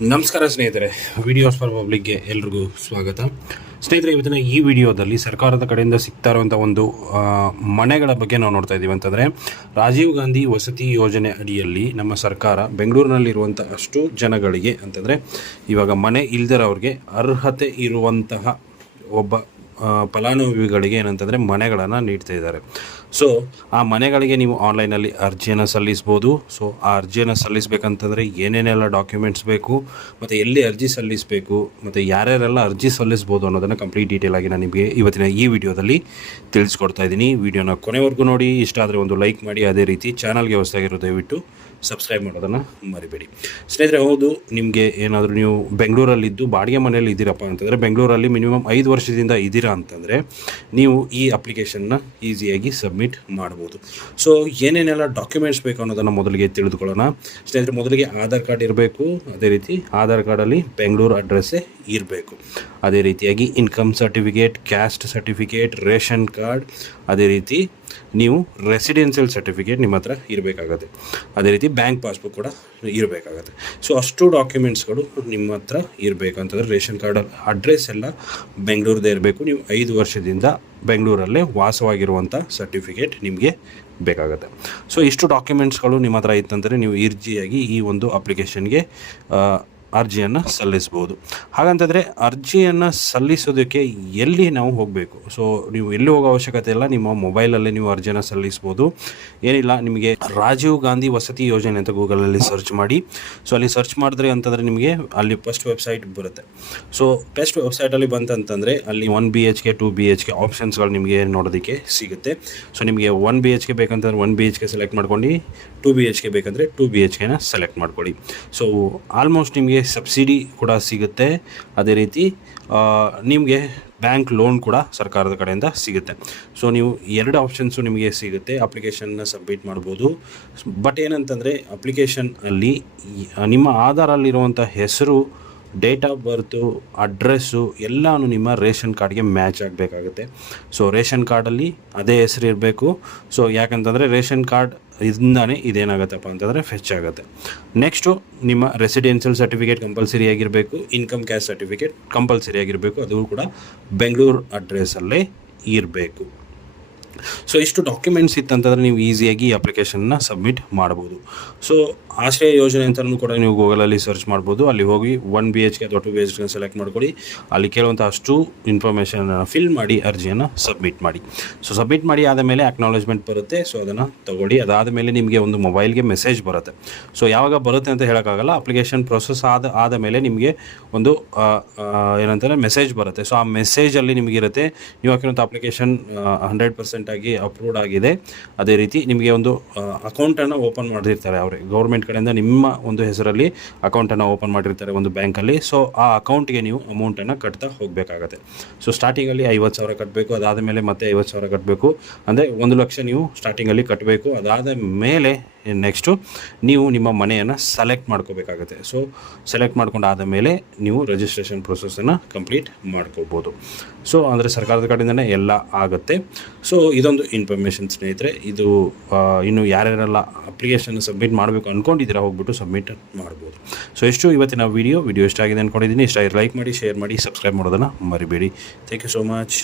ನಮಸ್ಕಾರ ಸ್ನೇಹಿತರೆ, videos for ಪಬ್ಲಿಕ್ಗೆ ಎಲ್ರಿಗೂ ಸ್ವಾಗತ. ಸ್ನೇಹಿತರೆ, ಇವತ್ತಿನ ಈ ವಿಡಿಯೋದಲ್ಲಿ ಸರ್ಕಾರದ ಕಡೆಯಿಂದ ಸಿಗ್ತಾ ಇರುವಂಥ ಒಂದು ಮನೆಗಳ ಬಗ್ಗೆ ನಾವು ನೋಡ್ತಾ ಇದ್ದೀವಿ. ಅಂತಂದರೆ ರಾಜೀವ್ ಗಾಂಧಿ ವಸತಿ ಯೋಜನೆ ಅಡಿಯಲ್ಲಿ ನಮ್ಮ ಸರ್ಕಾರ ಬೆಂಗಳೂರಿನಲ್ಲಿರುವಂಥ ಅಷ್ಟು ಜನಗಳಿಗೆ ಅಂತಂದರೆ ಇವಾಗ ಮನೆ ಇಲ್ದಿರೋರಿಗೆ ಅರ್ಹತೆ ಇರುವಂತಹ ಒಬ್ಬ ಫಲಾನುಭವಿಗಳಿಗೆ ಏನಂತಂದರೆ ಮನೆಗಳನ್ನು ನೀಡ್ತಾ ಇದ್ದಾರೆ. ಸೊ ಆ ಮನೆಗಳಿಗೆ ನೀವು ಆನ್ಲೈನಲ್ಲಿ ಅರ್ಜಿಯನ್ನು ಸಲ್ಲಿಸ್ಬೋದು. ಸೊ ಆ ಅರ್ಜಿಯನ್ನು ಸಲ್ಲಿಸಬೇಕಂತಂದರೆ ಏನೇನೆಲ್ಲ ಡಾಕ್ಯುಮೆಂಟ್ಸ್ ಬೇಕು ಮತ್ತು ಎಲ್ಲಿ ಅರ್ಜಿ ಸಲ್ಲಿಸಬೇಕು ಮತ್ತು ಯಾರ್ಯಾರೆಲ್ಲ ಅರ್ಜಿ ಸಲ್ಲಿಸ್ಬೋದು ಅನ್ನೋದನ್ನು ಕಂಪ್ಲೀಟ್ ಡೀಟೇಲಾಗಿ ನಾನು ನಿಮಗೆ ಇವತ್ತಿನ ಈ ವಿಡಿಯೋದಲ್ಲಿ ತಿಳಿಸ್ಕೊಡ್ತಾ ಇದ್ದೀನಿ. ವಿಡಿಯೋನ ಕೊನೆವರೆಗೂ ನೋಡಿ. ಇಷ್ಟ ಆದರೆ ಒಂದು ಲೈಕ್ ಮಾಡಿ. ಅದೇ ರೀತಿ ಚಾನಲ್ಗೆ ಹೊಸದಾಗಿರೋ ದಯವಿಟ್ಟು ಸಬ್ಸ್ಕ್ರೈಬ್ ಮಾಡೋದನ್ನು ಮರಿಬೇಡಿ. ಸ್ನೇಹಿತರೆ, ಹೌದು, ನಿಮಗೆ ಏನಾದರೂ ನೀವು ಬೆಂಗಳೂರಲ್ಲಿದ್ದು ಬಾಡಿಗೆ ಮನೆಯಲ್ಲಿ ಇದ್ದೀರಪ್ಪ ಅಂತಂದರೆ, ಬೆಂಗಳೂರಲ್ಲಿ ಮಿನಿಮಮ್ 5 ವರ್ಷದಿಂದ ಇದ್ದೀರಾ ಅಂತಂದರೆ ನೀವು ಈ ಅಪ್ಲಿಕೇಶನ್ನ ಈಸಿಯಾಗಿ ಸಬ್ಮಿಟ್ ಮಾಡ್ಬೋದು. ಸೊ ಏನೇನೆಲ್ಲ ಡಾಕ್ಯುಮೆಂಟ್ಸ್ ಬೇಕು ಅನ್ನೋದನ್ನು ಮೊದಲಿಗೆ ತಿಳಿದುಕೊಳ್ಳೋಣ. ಸ್ನೇಹಿತರೆ, ಮೊದಲಿಗೆ ಆಧಾರ್ ಕಾರ್ಡ್ ಇರಬೇಕು. ಅದೇ ರೀತಿ ಆಧಾರ್ ಕಾರ್ಡಲ್ಲಿ ಬೆಂಗಳೂರು ಅಡ್ರೆಸ್ಸೇ ಇರಬೇಕು. ಅದೇ ರೀತಿಯಾಗಿ income certificate, caste certificate, ration card, ಅದೇ ರೀತಿ ನೀವು ರೆಸಿಡೆನ್ಷಿಯಲ್ ಸರ್ಟಿಫಿಕೇಟ್ ನಿಮ್ಮ ಹತ್ರ ಇರಬೇಕಾಗತ್ತೆ. ಅದೇ ರೀತಿ ಬ್ಯಾಂಕ್ ಪಾಸ್ಬುಕ್ ಕೂಡ ಇರಬೇಕಾಗತ್ತೆ. ಸೊ ಅಷ್ಟು ಡಾಕ್ಯುಮೆಂಟ್ಸ್ಗಳು ನಿಮ್ಮ ಹತ್ರ ಇರಬೇಕಂತಂದರೆ ರೇಷನ್ ಕಾರ್ಡ್ ಅಡ್ರೆಸ್ ಎಲ್ಲ ಬೆಂಗಳೂರದೇ ಇರಬೇಕು. ನೀವು 5 ವರ್ಷದಿಂದ ಬೆಂಗಳೂರಲ್ಲೇ ವಾಸವಾಗಿರುವಂಥ ಸರ್ಟಿಫಿಕೇಟ್ ನಿಮಗೆ ಬೇಕಾಗುತ್ತೆ. ಸೊ ಇಷ್ಟು ಡಾಕ್ಯುಮೆಂಟ್ಸ್ಗಳು ನಿಮ್ಮ ಹತ್ರ ಇತ್ತಂದರೆ ನೀವು ಈಸಿಯಾಗಿ ಈ ಒಂದು ಅಪ್ಲಿಕೇಶನ್ಗೆ ಅರ್ಜಿಯನ್ನು ಸಲ್ಲಿಸ್ಬೋದು. ಹಾಗಂತಂದರೆ ಅರ್ಜಿಯನ್ನು ಸಲ್ಲಿಸೋದಕ್ಕೆ ಎಲ್ಲಿ ನಾವು ಹೋಗಬೇಕು? ಸೊ ನೀವು ಎಲ್ಲಿ ಹೋಗೋ ಅವಶ್ಯಕತೆ ಇಲ್ಲ, ನಿಮ್ಮ ಮೊಬೈಲಲ್ಲೇ ನೀವು ಅರ್ಜಿಯನ್ನು ಸಲ್ಲಿಸ್ಬೋದು. ಏನಿಲ್ಲ, ನಿಮಗೆ ರಾಜೀವ್ ಗಾಂಧಿ ವಸತಿ ಯೋಜನೆ ಅಂತ ಗೂಗಲಲ್ಲಿ ಸರ್ಚ್ ಮಾಡಿ. ಸೊ ಅಲ್ಲಿ ಸರ್ಚ್ ಮಾಡಿದ್ರೆ ಅಂತಂದರೆ ನಿಮಗೆ ಅಲ್ಲಿ ಫಸ್ಟ್ ವೆಬ್ಸೈಟ್ ಬರುತ್ತೆ. ಸೊ ಫಸ್ಟ್ ವೆಬ್ಸೈಟಲ್ಲಿ ಬಂತಂತಂದರೆ ಅಲ್ಲಿ 1 BHK 2 BHK ಆಪ್ಷನ್ಸ್ಗಳು ನಿಮಗೆ ನೋಡೋದಕ್ಕೆ ಸಿಗುತ್ತೆ. ಸೊ ನಿಮಗೆ 1 BHK ಬೇಕಂತಂದರೆ 1 BHK ಸೆಲೆಕ್ಟ್ ಮಾಡ್ಕೊಂಡು, 2 BHK ಬೇಕಂದರೆ 2 BHKನ ಸೆಲೆಕ್ಟ್ ಮಾಡ್ಕೊಳ್ಳಿ. ಸೊ ಆಲ್ಮೋಸ್ಟ್ ನಿಮಗೆ ಸಬ್ಸಿಡಿ ಕೂಡ ಸಿಗುತ್ತೆ. ಅದೇ ರೀತಿ ನಿಮಗೆ ಬ್ಯಾಂಕ್ ಲೋನ್ ಕೂಡ ಸರ್ಕಾರದ ಕಡೆಯಿಂದ ಸಿಗುತ್ತೆ. ಸೊ ನೀವು 2 ಆಪ್ಷನ್ಸು ನಿಮಗೆ ಸಿಗುತ್ತೆ. ಅಪ್ಲಿಕೇಶನ್ನ ಸಬ್ಮಿಟ್ ಮಾಡ್ಬೋದು. ಬಟ್ ಏನಂತಂದರೆ ಅಪ್ಲಿಕೇಶನಲ್ಲಿ ನಿಮ್ಮ ಆಧಾರಲ್ಲಿರುವಂಥ ಹೆಸರು, ಡೇಟ್ ಆಫ್ ಬರ್ತು, ಅಡ್ರೆಸ್ಸು ಎಲ್ಲನೂ ನಿಮ್ಮ ರೇಷನ್ ಕಾರ್ಡ್ಗೆ ಮ್ಯಾಚ್ ಆಗಬೇಕಾಗುತ್ತೆ. ಸೊ ರೇಷನ್ ಕಾರ್ಡಲ್ಲಿ ಅದೇ ಹೆಸರು ಇರಬೇಕು. ಸೊ ಯಾಕಂತಂದರೆ ರೇಷನ್ ಕಾರ್ಡ್ ಇಂದಾನೆ ಇದೇನಾಗುತ್ತಪ್ಪ ಅಂತಂದರೆ ಫೆಚ್ ಆಗುತ್ತೆ. ನೆಕ್ಸ್ಟು ನಿಮ್ಮ ರೆಸಿಡೆನ್ಷಿಯಲ್ ಸರ್ಟಿಫಿಕೇಟ್ ಕಂಪಲ್ಸರಿ ಆಗಿರಬೇಕು. ಇನ್ಕಮ್ ಕ್ಯಾಸ್ಟ್ ಸರ್ಟಿಫಿಕೇಟ್ ಕಂಪಲ್ಸರಿ ಆಗಿರಬೇಕು. ಅದು ಕೂಡ ಬೆಂಗಳೂರು ಅಡ್ರೆಸ್ಸಲ್ಲೇ ಇರಬೇಕು. ಸೊ ಇಷ್ಟು ಡಾಕ್ಯುಮೆಂಟ್ಸ್ ಇತ್ತಂತಂದರೆ ನೀವು ಈಸಿಯಾಗಿ ಈ ಅಪ್ಲಿಕೇಶನ್ನ ಸಬ್ಮಿಟ್ ಮಾಡ್ಬೋದು. ಸೊ ಆಶ್ರಯ ಯೋಜನೆ ಅಂತಲೂ ಕೂಡ ನೀವು ಗೂಗಲಲ್ಲಿ ಸರ್ಚ್ ಮಾಡ್ಬೋದು. ಅಲ್ಲಿ ಹೋಗಿ 1 BHK ಅಥವಾ 2 BHK ಸೆಲೆಕ್ಟ್ ಮಾಡ್ಕೊಳ್ಳಿ. ಅಲ್ಲಿ ಕೇಳುವಂಥ ಅಷ್ಟು ಇನ್ಫಾರ್ಮೇಷನ್ ಫಿಲ್ ಮಾಡಿ ಅರ್ಜಿಯನ್ನು ಸಬ್ಮಿಟ್ ಮಾಡಿ. ಸೊ ಸಬ್ಮಿಟ್ ಮಾಡಿ ಆದ ಮೇಲೆ ಅಕ್ನಾಲೇಜ್ಮೆಂಟ್ ಬರುತ್ತೆ. ಸೊ ಅದನ್ನು ತೊಗೊಳ್ಳಿ. ಅದಾದ ಮೇಲೆ ನಿಮಗೆ ಒಂದು ಮೊಬೈಲ್ಗೆ ಮೆಸೇಜ್ ಬರುತ್ತೆ. ಸೊ ಯಾವಾಗ ಬರುತ್ತೆ ಅಂತ ಹೇಳೋಕ್ಕಾಗಲ್ಲ. ಅಪ್ಲಿಕೇಶನ್ ಪ್ರೊಸೆಸ್ ಆದ ಮೇಲೆ ನಿಮಗೆ ಒಂದು ಏನಂತಂದರೆ ಮೆಸೇಜ್ ಬರುತ್ತೆ. ಸೊ ಆ ಮೆಸೇಜಲ್ಲಿ ನಿಮಗಿರುತ್ತೆ ನೀವು ಹಾಕಿರುವಂಥ ಅಪ್ಲಿಕೇಶನ್ 100% ಆಗಿ ಅಪ್ರೂವ್ಡ್ ಆಗಿದೆ. ಅದೇ ರೀತಿ ನಿಮಗೆ ಒಂದು ಅಕೌಂಟನ್ನು ಓಪನ್ ಮಾಡಿರ್ತಾರೆ ಅವರೇ, ಗೌರ್ಮೆಂಟ್ ಕಡೆಯಿಂದ ನಿಮ್ಮ ಒಂದು ಹೆಸರಲ್ಲಿ ಅಕೌಂಟನ್ನು ಓಪನ್ ಮಾಡಿರ್ತಾರೆ ಒಂದು ಬ್ಯಾಂಕಲ್ಲಿ. ಸೊ ಆ ಅಕೌಂಟ್ಗೆ ನೀವು ಅಮೌಂಟನ್ನು ಕಟ್ತಾ ಹೋಗಬೇಕಾಗತ್ತೆ. ಸೊ ಸ್ಟಾರ್ಟಿಂಗಲ್ಲಿ 50,000 ಕಟ್ಟಬೇಕು. ಅದಾದ ಮೇಲೆ ಮತ್ತೆ 50,000 ಕಟ್ಟಬೇಕು. ಅಂದರೆ 1 ಲಕ್ಷ ನೀವು ಸ್ಟಾರ್ಟಿಂಗಲ್ಲಿ ಕಟ್ಟಬೇಕು. ಅದಾದ ಮೇಲೆ ನೆಕ್ಸ್ಟು ನೀವು ನಿಮ್ಮ ಮನೆಯನ್ನು ಸೆಲೆಕ್ಟ್ ಮಾಡ್ಕೋಬೇಕಾಗತ್ತೆ. ಸೊ ಸೆಲೆಕ್ಟ್ ಮಾಡ್ಕೊಂಡಾದ ಮೇಲೆ ನೀವು ರಿಜಿಸ್ಟ್ರೇಷನ್ ಪ್ರೊಸೆಸನ್ನು ಕಂಪ್ಲೀಟ್ ಮಾಡ್ಕೋಬೋದು. ಸೊ ಅಂದರೆ ಸರ್ಕಾರದ ಕಡೆಯಿಂದನೇ ಎಲ್ಲ ಆಗುತ್ತೆ. ಸೊ ಇದೊಂದು ಇನ್ಫಾರ್ಮೇಷನ್ ಸ್ನೇಹಿತರೆ. ಇದು ಇನ್ನು ಯಾರ್ಯಾರೆಲ್ಲ ಅಪ್ಲಿಕೇಶನ್ ಸಬ್ಮಿಟ್ ಮಾಡಬೇಕು ಅಂದ್ಕೊಂಡಿದ್ದೀರಾ ಹೋಗ್ಬಿಟ್ಟು ಸಬ್ಮಿಟ್ ಮಾಡ್ಬೋದು. ಸೊ ಎಷ್ಟು ಇವತ್ತಿನ ವಿಡಿಯೋ ಇಷ್ಟ ಆಗಿದೆ ಅಂದ್ಕೊಂಡಿದ್ದೀನಿ. ಇಷ್ಟ ಲೈಕ್ ಮಾಡಿ, ಶೇರ್ ಮಾಡಿ, ಸಬ್ಸ್ಕ್ರೈಬ್ ಮಾಡೋದನ್ನು ಮರಿಬೇಡಿ. Thank you so much.